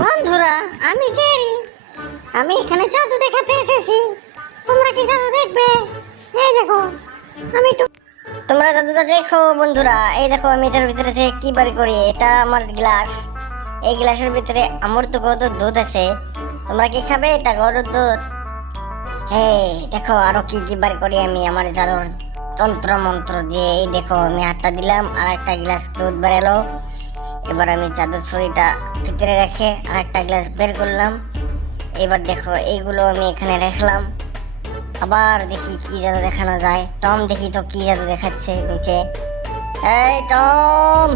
বন্ধুরা, আমি জেরি। আমি এখানে জাদু দেখাতে এসেছি। তোমরা কি জাদু দেখবে? এই দেখো, আমি একটু তোমরা জাদুটা দেখো বন্ধুরা। এই দেখো, আমি এটার ভিতরে থেকে কি বাড়ি করি, এটা আমার গ্লাস। এই গ্লাসের ভিতরে আমার তো গরুর দুধ আছে। তোমরা কি খাবে? এটা গরুর দুধ। হ্যাঁ দেখো আরও কি কি বার করি আমি আমার জাদুর তন্ত্র মন্ত্র দিয়ে। এই দেখো, আমি হাতটা দিলাম আর একটা গ্লাস দুধ বেরোলো এবার আমি চাদর ছড়িটা ভিতরে রেখে আর একটা গ্লাস বের করলাম। এবার দেখো এইগুলো আমি এখানে রাখলাম। আবার দেখি কি জাদু দেখানো যায়। টম, দেখি তো কি জাদু দেখাচ্ছে নিচে। এই, টম!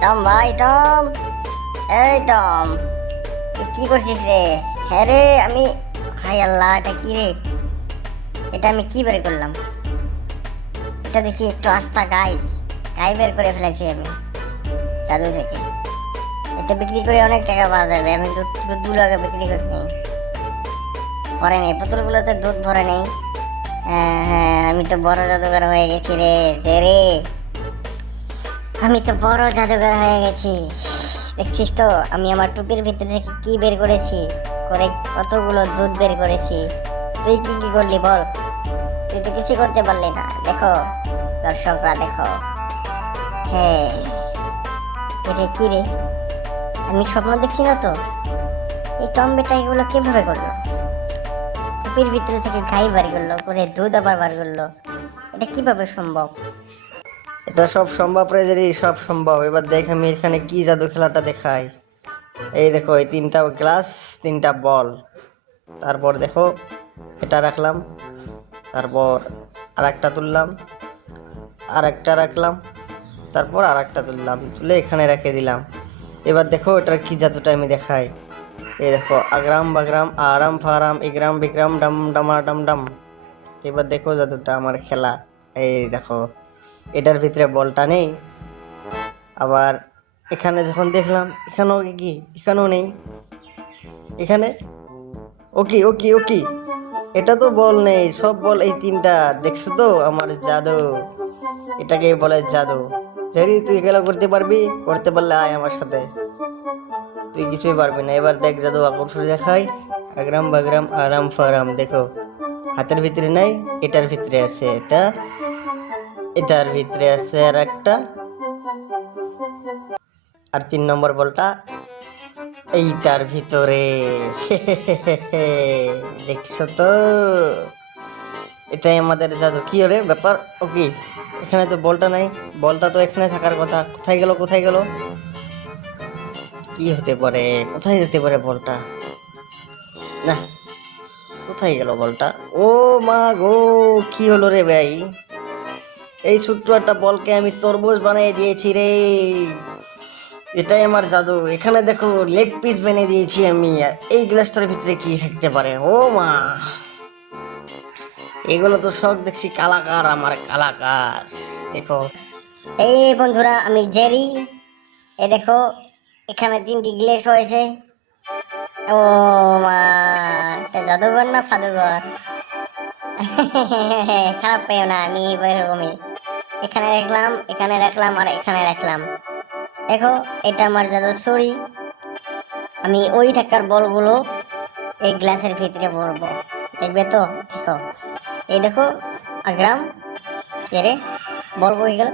টম ভাই, টম! এই, টম! কি করছিস রে? হ্যাঁ রে, আমি হাই আল্লাহ, এটা কি রে? এটা আমি কি বের করলাম? এটা দেখি একটু আস্তা গাই গাই বের করে ফেলেছি আমি। জাদু থেকে। এটা বিক্রি করে অনেক টাকা পাওয়া যাবে। আমি দুধ দু টাকা বিক্রি করে নিই। ভরে নেই। পুতুলগুলোতে দুধ ভরে নেই। হ্যাঁ হ্যাঁ আমি তো বড় জাদুঘর হয়ে গেছি রে। দে রে। আমি তো বড় জাদুঘর হয়ে গেছি। দেখছিস তো? আমি আমার টুপির ভিতর থেকে কি বের করেছি? করে কতগুলো দুধ বের করেছি? তুই কি কি করলি বল? তুই তো কিছু করতে পারলি না। দেখো, দর্শকরা, দেখো। হ্যাঁ। এটা কি রে আমি স্বপ্ন দেখছি না তো। এই টম বেটা এগুলো কীভাবে করল? টুপির ভিতরে থেকে গাই বার করল, করে দুধ আবার বার করল। এটা কীভাবে সম্ভব? এটা সব সম্ভব রে জেরি, সব সম্ভব। এবার দেখ আমি এখানে কি জাদু খেলাটা দেখাই। এই দেখো, এই তিনটা গ্লাস, তিনটা বল। তারপর দেখো, এটা রাখলাম। তারপর আর একটা তুললাম। আর একটা রাখলাম। তারপর আর একটা তুললাম তুলে এখানে রেখে দিলাম। এবার দেখো এটার কি জাদুটা আমি দেখাই। এই দেখো, আগ্রাম বাগ্রাম, আরাম ফারাম, ইগ্রাম বিগ্রাম, ডাম ডামা ডাম ডাম। এবার দেখো জাদুটা আমার খেলা। এই দেখো, এটার ভিতরে বলটা নেই। আবার এখানে যখন দেখলাম, এখানেও কি? এখানেও নেই। এখানে? ও কি ও কি ও কি? এটা তো বল নেই, সব বল এই তিনটা। দেখছ তো? আমার জাদু। এটাকে বলে জাদু। জেরি, তুই এগুলো করতে পারবি? করতে পারলে আয় আমার সাথে। তুই কিছুই পারবি না। এবার দেখ জাদু আকর্ষণ দেখাই। আগ্রাম, বাগ্রাম, আরাম, ফারাম, দেখো। হাতের ভিতরে নাই, এটার ভিতরে আছে এটা এটার ভিতরে আছে আর একটা। আর তিন নম্বর বলটা, এইটার ভিতরে। দেখছ তো? এটাই আমাদের জাদু। কি ব্যাপার? ও কি? এখানে তো বলটা নাই। বলটা তো এখানে থাকার কথা। কোথায় গেল কোথায় গেল? কি হতে পারে? কোথায় যেতে পারে বলটা? না, কোথায় গেল বলটা? ও মা গো, কি হলো রে ভাই? এই ছোট্ট একটা বলকে আমি তরমুজ বানিয়ে দিয়েছি রে। এটাই আমার জাদু। এখানে দেখো লেগ পিস বানিয়ে দিয়েছি আমি। আর এই গ্লাসটার ভিতরে কি থাকতে পারে? ও মা। এগুলো তো সব দেখছি কালাকার আমার কালাকার। দেখো। এই বন্ধুরা, আমি জেরি। এ দেখো, এখানে তিনটি গ্লেস রয়েছে। ও মা, এটা জাদুঘর না ফাদুঘর? খারাপ পেও না, আমি এরকমই। এখানে রাখলাম এখানে রাখলাম, আর এখানে রাখলাম। দেখো, এটা আমার জাদু ছড়ি আমি ওই টাকার বলগুলো এই গ্লাসের ভিতরে ভরবো। দেখবে তো? দেখো। এই দেখো আর গ্রাম এরে বল কই গেল।